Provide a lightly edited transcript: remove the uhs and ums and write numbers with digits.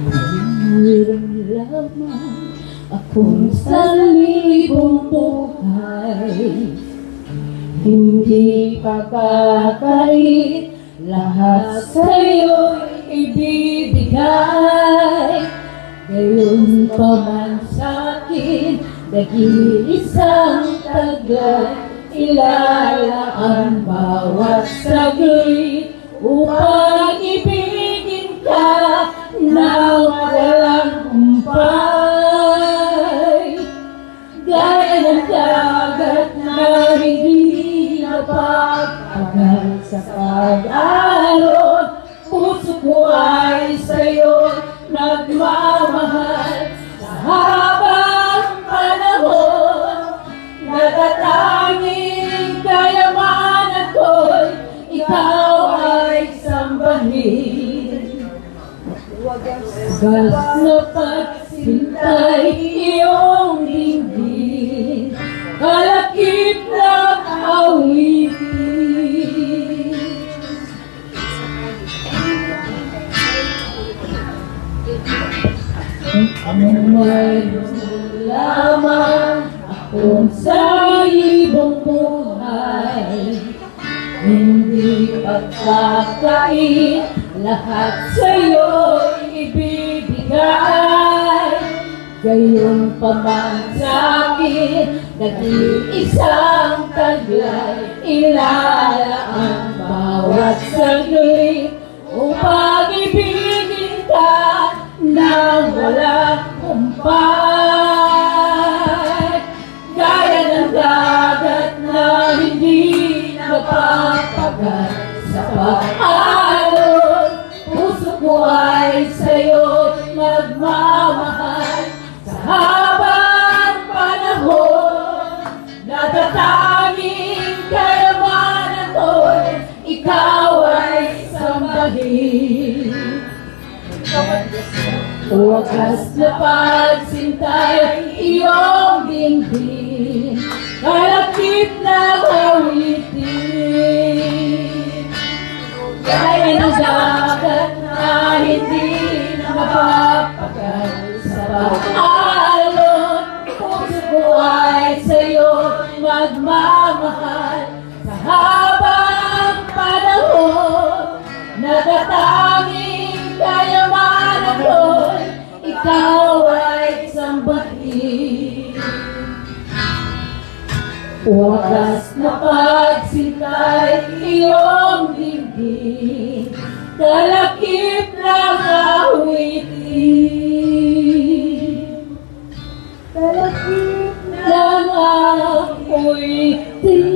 Mayroon lamang akong sa libong buhay, hindi papakain, lahat sa'yo'y ibibigay. Gayon pa man sa'kin, nag-iisang taglay, ilalaan bawat saglit upang ibigin ka na walang humpay. Gaya ng dagat na hindi napagpagal sa pag-alon, puso ko ay sa'yo nagmamahal. Sa habang panahon, natatanging kayamanan ko'y ikaw ay sambahin. Wagas na pagsintay iyong dinggin, kalakip na awitin. Mayroon lamang akong sa ibong buhay, hindi pagkakain, lahat sa'yo'y ibibigay. Gayon pa man sa'kin, nag-iisang taglay, ilalaan bawat saglit upang ibigin ka na walang humpay. Gaya ng dagat na hindi napapagal sa pag-alon, puso ko ay sa'yo nagmamahal. Sa habang panahon, natatanging kayamanan ko'y ikaw ay sambahin. Wagas na pagsintay iyong dinggin, kalakip na awitin. Gaya ng dagat na hindi napapagal sa pag-alon, puso ko ay sa'yo magmamahal. Sa habang panahon, natatanging kayamanan ko'y ikaw ay sambahin. Wagas na pagsintay iyong dinggin, kalakip ng awitin. Kalakip ng awitin.